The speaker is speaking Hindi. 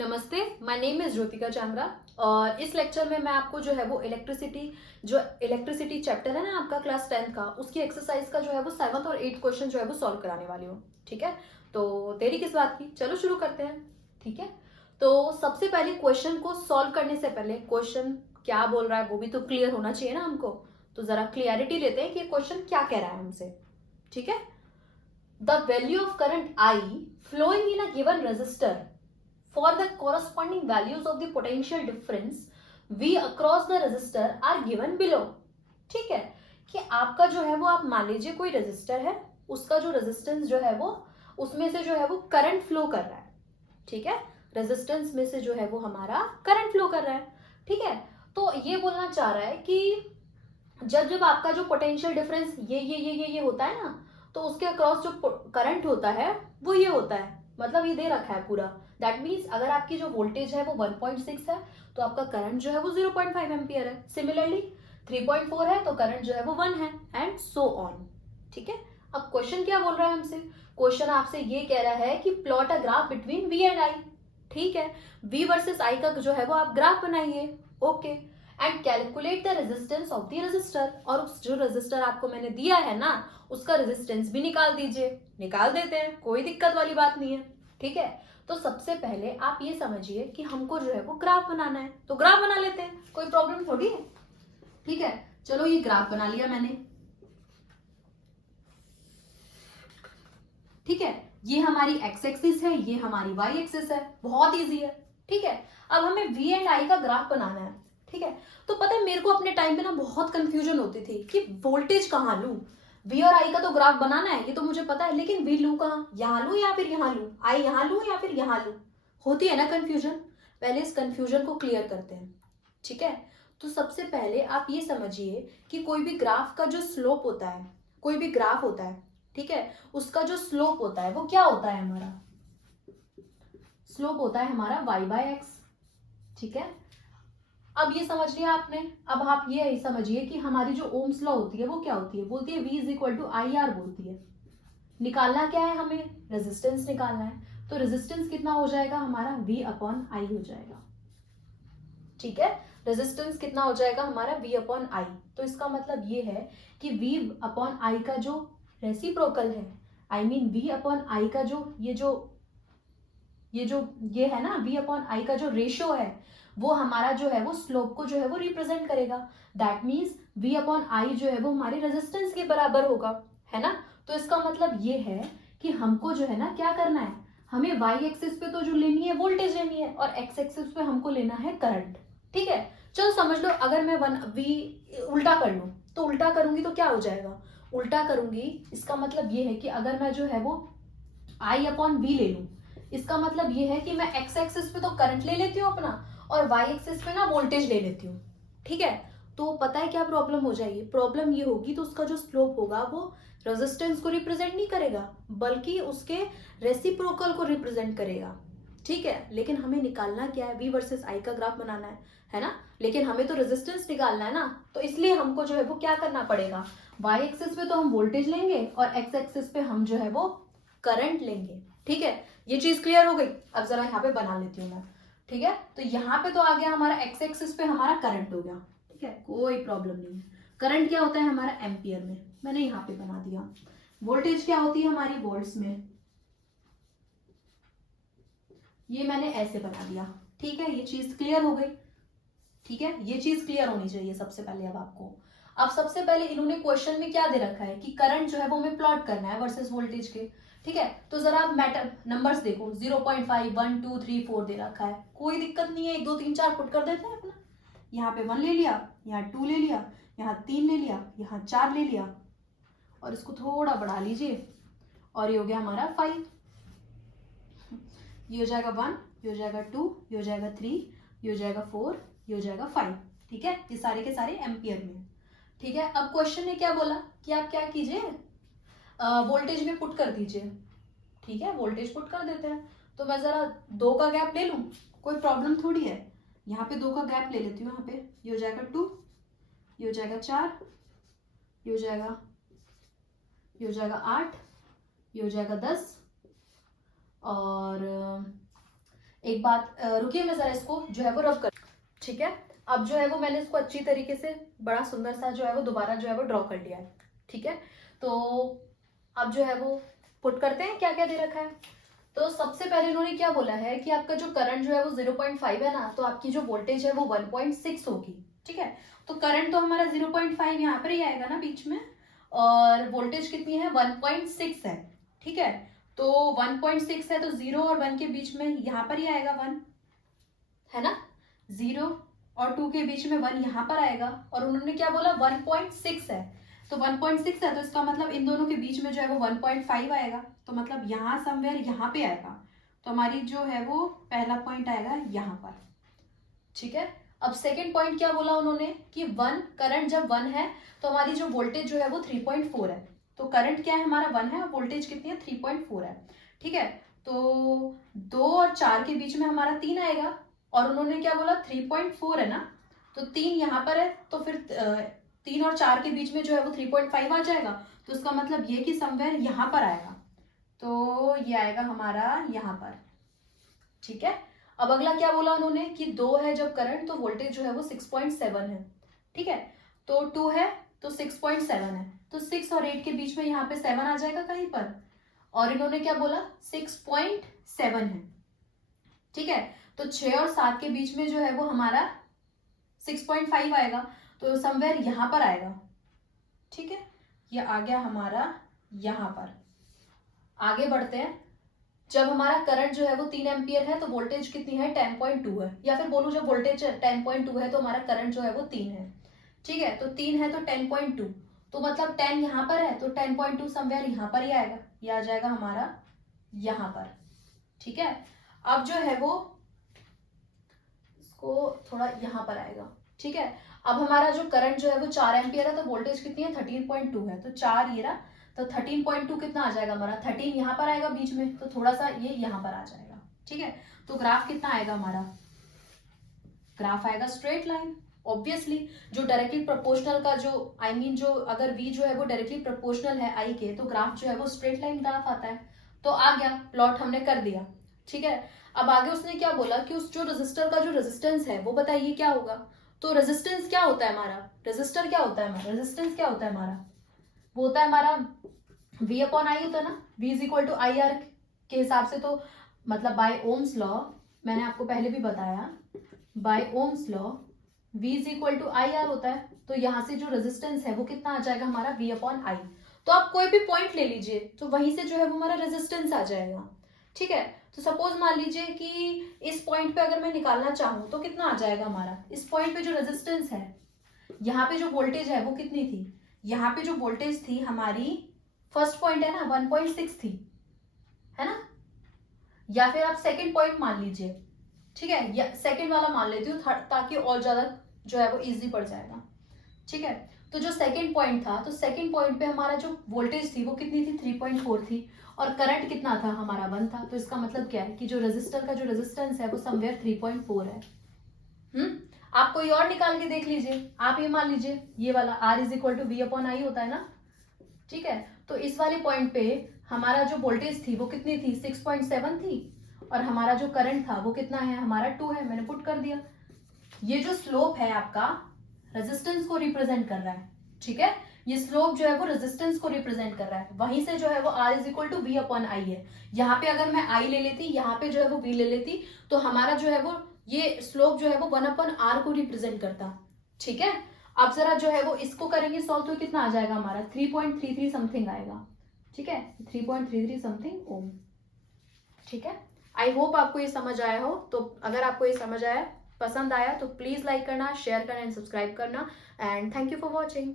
नमस्ते, my name is Jyotika Chandra और इस लेक्चर में मैं आपको जो है वो इलेक्ट्रिसिटी चैप्टर है ना आपका क्लास 10 का, उसकी एक्सरसाइज का जो है वो 7th और 8th क्वेश्चन जो है वो सॉल्व कराने वाली हूँ। ठीक है, तो देरी किस बात की, चलो शुरू करते हैं। ठीक है, तो सबसे पहले क्वेश्चन को सॉल्व करने से पहले क्वेश्चन क्या बोल रहा है वो भी तो क्लियर होना चाहिए ना हमको। तो जरा क्लियरिटी लेते हैं कि क्वेश्चन क्या कह रहा है हमसे। ठीक है, the value of current I flowing in a given resistor for the corresponding values of the potential difference V across the resistor are given below। ठीक है, कि आपका जो है वो आप मान लीजिए कोई रेजिस्टर है, उसका जो रेजिस्टेंस जो है वो उसमें से जो है वो करंट फ्लो कर रहा है। ठीक है, रेजिस्टेंस में से जो है वो हमारा करंट फ्लो कर रहा है। ठीक है, तो ये बोलना चाह रहा है कि जब जब आपका जो पोटेंशियल डिफरेंस ये होता है ना, तो उसके अक्रॉस जो करंट होता है वो ये होता है, मतलब ये दे रखा है पूरा। दैट मीन्स अगर आपकी जो वोल्टेज है वो 1.6 है तो आपका करंट जो है वो 0.5 एम्पियर है। सिमिलरली 3.4 है तो करंट जो है वो 1 है, एंड सो ऑन। ठीक है, अब क्वेश्चन क्या बोल रहा है हमसे, क्वेश्चन आपसे ये कह रहा है कि plot a graph between V and I. ठीक है, वी वर्सेस आई का जो है वो आप ग्राफ बनाइए। Okay, and calculate the resistance of the resistor, और उस जो रेजिस्टर आपको मैंने दिया है ना उसका रेजिस्टेंस भी निकाल दीजिए। निकाल देते हैं, कोई दिक्कत वाली बात नहीं है। ठीक है, तो सबसे पहले आप ये समझिए कि हमको जो है वो ग्राफ बनाना है, तो ग्राफ बना लेते हैं, कोई प्रॉब्लम थोड़ी है। ठीक है, चलो ये ग्राफ बना लिया मैंने। ठीक है, ये हमारी एक्स एक्सिस है, ये हमारी वाई एक्सिस है, बहुत इजी है। ठीक है, अब हमें वी एंड आई का ग्राफ बनाना है। ठीक है, तो पता है मेरे को अपने टाइम पे ना बहुत कंफ्यूजन होती थी कि वोल्टेज कहाँ लूं। वी और आई का तो ग्राफ बनाना है, ये तो मुझे पता है, लेकिन वी लू कहाँ, यहाँ लू या फिर यहाँ लू, आई यहाँ लू या फिर यहाँ लू, होती है ना कंफ्यूजन। पहले इस कंफ्यूजन को क्लियर करते हैं। ठीक है, तो सबसे पहले आप ये समझिए कि कोई भी ग्राफ का जो स्लोप होता है, कोई भी ग्राफ होता है, ठीक है, उसका जो स्लोप होता है वो क्या होता है, हमारा स्लोप होता है हमारा y बाय एक्स। ठीक है, अब ये समझ लिया आपने। अब आप ये समझिए कि हमारी जो ओम्स लॉ होती है वो क्या होती है, बोलती है v is equal to I R, बोलती है। निकालना क्या है हमें, रेजिस्टेंस निकालना है, तो रेजिस्टेंस कितना हो जाएगा हमारा v अपॉन आई हो जाएगा। ठीक है, रेजिस्टेंस कितना हो जाएगा हमारा v अपॉन आई, तो इसका मतलब ये है कि v अपॉन आई का जो रेसिप्रोकल है, आई मीन v अपॉन आई का जो ये है ना, v अपॉन आई का जो रेशियो है वो हमारा जो है वो स्लोप को जो है वो रिप्रेजेंट करेगा। दैट मीन्स v अपॉन आई जो है वो हमारे रेजिस्टेंस के बराबर होगा, है ना। तो इसका मतलब ये है कि हमको जो है ना क्या करना है, हमें y एक्सिस पे तो जो लेनी है वोल्टेज लेनी है, और x एक्सिस पे हमको लेना है करंट। ठीक है, चलो समझ लो, अगर मैं उल्टा कर लूं, तो उल्टा करूंगी तो क्या हो जाएगा, उल्टा करूंगी इसका मतलब ये है कि अगर मैं जो है वो I अपॉन वी ले लूं, इसका मतलब ये है कि मैं x एक्सिस पे तो करंट ले लेती हूँ अपना, और y एक्सिस पे ना वोल्टेज ले लेती हूँ। ठीक है, तो पता है क्या प्रॉब्लम हो जाएगी, प्रॉब्लम ये होगी तो उसका जो स्लोप होगा वो रेजिस्टेंस को रिप्रेजेंट नहीं करेगा, बल्कि उसके रेसिप्रोकल को रिप्रेजेंट करेगा। ठीक है, लेकिन हमें निकालना क्या है, v वर्सेस i का ग्राफ बनाना है ना, लेकिन हमें तो रेजिस्टेंस निकालना है ना, तो इसलिए हमको जो है वो क्या करना पड़ेगा, y एक्सिस पे तो हम वोल्टेज लेंगे और x एक्सिस पे हम जो है वो करंट लेंगे। ठीक है, ये चीज क्लियर हो गई। अब जरा यहाँ पे बना लेती हूँ मैं। ठीक है, तो यहाँ पे तो आ गया हमारा x एक्सिस पे हमारा करंट हो गया। ठीक है, कोई प्रॉब्लम नहीं है। करंट क्या होता है हमारा एम्पियर में, मैंने यहाँ पे बना दिया। वोल्टेज क्या होती है हमारी वोल्ट्स में, ये मैंने ऐसे बना दिया। ठीक है, ये चीज क्लियर हो गई। ठीक है, ये चीज क्लियर होनी चाहिए सबसे पहले। अब आपको अब सबसे पहले इन्होंने क्वेश्चन में क्या दे रखा है कि करंट जो है वो हमें प्लॉट करना है वर्सेस वोल्टेज के। ठीक है, तो जरा आप मैटर नंबर्स देखो, 0.5 1 2 3 4 दे रखा है, कोई दिक्कत नहीं है, 1 2 3 4 पुट कर देते हैं अपना। यहाँ पे 1 ले लिया, यहाँ 2 ले लिया, यहाँ 3 ले लिया, यहाँ 4 ले लिया, और इसको थोड़ा बढ़ा लीजिए, और ये हो गया हमारा 5। ये हो जाएगा 1, ये हो जाएगा 2, ये हो जाएगा 3, ये हो जाएगा 4, ये हो जाएगा 5। ठीक है, ये सारे के सारे एम्पियर में। ठीक है, अब क्वेश्चन ने क्या बोला कि आप क्या कीजिए, वोल्टेज में पुट कर दीजिए। ठीक है, वोल्टेज पुट कर देते हैं, तो मैं जरा 2 का गैप ले लूं, कोई प्रॉब्लम थोड़ी है। यहाँ पे 2 का गैप ले लेती हूँ, यहाँ पे ये हो जाएगा 2, ये हो जाएगा 4, ये हो जाएगा 8, ये हो जाएगा 10, और एक बात रुकिए, मैं जरा इसको जो है वो रफ कर, ठीक है। अब जो है वो मैंने इसको अच्छी तरीके से बड़ा सुंदर सा जो है वो दोबारा जो है वो ड्रॉ कर लिया है, ठीक है। तो अब जो है वो पुट करते हैं क्या क्या दे रखा है। तो सबसे पहले इन्होंने क्या बोला है कि आपका जो करंट जो है वो 0.5 है ना, तो आपकी जो वोल्टेज है वो 1.6 होगी, ठीक है। तो करंट तो हमारा 0.5 यहाँ पर ही आएगा ना बीच में, और वोल्टेज कितनी है 1.6 है, ठीक है। तो 1.6 है तो 0 और 1 के बीच में यहाँ पर ही आएगा 1, है ना। 0 और 2 के बीच में 1 यहाँ पर आएगा, और उन्होंने क्या बोला 1.6 है, तो 1.6 है तो इसका मतलब इन दोनों के बीच में जो है वो 1.5 आएगा, तो मतलब यहाँ समवेयर यहाँ पे आएगा। तो हमारी जो है वो पहला पॉइंट आएगा यहाँ पर, ठीक है। अब सेकंड पॉइंट क्या बोला उन्होंने कि 1 करंट जब 1 है तो हमारी जो वोल्टेज जो है वो 3.4 है। तो करंट क्या है हमारा 1 है और वोल्टेज कितनी है 3.4 है, ठीक है। तो 2 और 4 के बीच में हमारा 3 आएगा, और उन्होंने क्या बोला 3.4 है ना, तो 3 यहाँ पर है, तो फिर 3 और 4 के बीच में जो है वो 3.5 आ जाएगा, तो इसका मतलब ये कि समवेयर यहाँ पर आएगा, तो ये आएगा हमारा यहाँ पर, ठीक है। अब अगला क्या बोला उन्होंने कि 2 है जब करंट तो वोल्टेज जो है वो 6.7 है, ठीक है। तो 2 है तो 6.7 है, तो 6 और 8 के बीच में यहाँ पे 7 आ जाएगा कहीं पर, और इन्होंने क्या बोला 6.7 है, ठीक है। तो 6 और 7 के बीच में जो है वो हमारा 6.5 आएगा, तो समवेयर यहाँ पर आएगा, ठीक है। ये आ गया हमारा यहाँ पर। आगे बढ़ते हैं। जब हमारा करंट जो है वो 3 एम्पियर है तो वोल्टेज कितनी है 10.2 है, या फिर बोलूं जब वोल्टेज 10.2 है तो हमारा करंट जो है वो 3 है, ठीक है। तो 3 है तो 10.2, तो मतलब 10 यहाँ पर है तो 10.2 समवेयर यहाँ पर ही आएगा, ये आ जाएगा हमारा यहाँ पर, ठीक है। अब जो है वो इसको थोड़ा यहाँ पर आएगा, ठीक है। अब हमारा जो करंट जो है वो 4 एम्पियर है तो वोल्टेज कितनी है 13.2 है, तो 4 ये रहा, तो 13.2 कितना आ जाएगा हमारा 13 यहाँ पर आएगा बीच में, तो थोड़ा सा ये यहाँ पर आ जाएगा, ठीक है। तो ग्राफ कितना आएगा हमारा, ग्राफ आएगा स्ट्रेट लाइन ऑब्वियसली, जो डायरेक्टली प्रोपोर्शनल का जो जो अगर v जो है वो डायरेक्टली प्रोपोर्शनल है i के, तो ग्राफ जो है वो स्ट्रेट लाइन ग्राफ आता है। तो आ गया प्लॉट हमने कर दिया, ठीक है। अब आगे उसने क्या बोला कि उस जो रेजिस्टर का जो रेजिस्टेंस है वो बताइए क्या होगा। तो रेजिस्टेंस क्या होता है हमारा, रेजिस्टर क्या होता है हमारा, रेजिस्टेंस क्या होता है हमारा, वो होता है हमारा v अपॉन आई होता है ना, v is equal to I R के हिसाब से, तो मतलब बाय ओम्स लॉ, मैंने आपको पहले भी बताया by Ohm's law v is equal to I R होता है, तो यहाँ से जो रेजिस्टेंस है वो कितना आ जाएगा हमारा v अपॉन आई। तो आप कोई भी पॉइंट ले लीजिए तो वहीं से जो है वो हमारा रेजिस्टेंस आ जाएगा, ठीक है। तो सपोज मान लीजिए कि इस पॉइंट पे अगर मैं निकालना चाहूँ तो कितना आ जाएगा हमारा, इस पॉइंट पे जो रेजिस्टेंस है, यहाँ पे जो वोल्टेज है वो कितनी थी, यहाँ पे जो वोल्टेज थी हमारी फर्स्ट पॉइंट है ना 1.6 थी, है ना। या फिर आप सेकंड पॉइंट मान लीजिए, ठीक है, या सेकंड वाला मान लेती हूँ ताकि और ज्यादा जो है वो इजी पड़ जाएगा, ठीक है। तो जो सेकंड पॉइंट था, तो सेकंड पॉइंट पे हमारा जो वोल्टेज थी वो कितनी थी 3.4 थी, और करंट कितना था हमारा 1 था, तो इसका मतलब क्या है कि जो रेजिस्टर का जो रेजिस्टेंस है वो समवेयर 3.4 है। आप कोई और निकाल के देख लीजिए, आप ये मान लीजिए ये वाला R is equal to v upon I होता है ना, ठीक है। तो इस वाले पॉइंट पे हमारा जो वोल्टेज थी वो कितनी थी 6.7 थी, और हमारा जो करंट था वो कितना है हमारा 2 है, मैंने पुट कर दिया। ये जो स्लोप है आपका रेजिस्टेंस को रिप्रेजेंट कर रहा है, ठीक है। ये स्लोप जो है वो रेजिस्टेंस को रिप्रेजेंट कर रहा है, वहीं से जो है वो R is equal to v upon I है। यहाँ पे अगर मैं I ले लेती, यहाँ पे जो है वो v ले लेती, तो हमारा जो है वो ये स्लोप जो है वो 1 अपॉन R को रिप्रेजेंट करता, ठीक है। अब जरा जो है वो इसको करेंगे सॉल्व, तो कितना आ जाएगा हमारा 3.33 समथिंग आएगा, ठीक है, 3.33 समथिंग ओम, ठीक है। आई होप आपको ये समझ आया हो। तो अगर आपको ये समझ आया, पसंद आया, तो प्लीज लाइक करना, शेयर करना एंड सब्सक्राइब करना, and thank you for watching.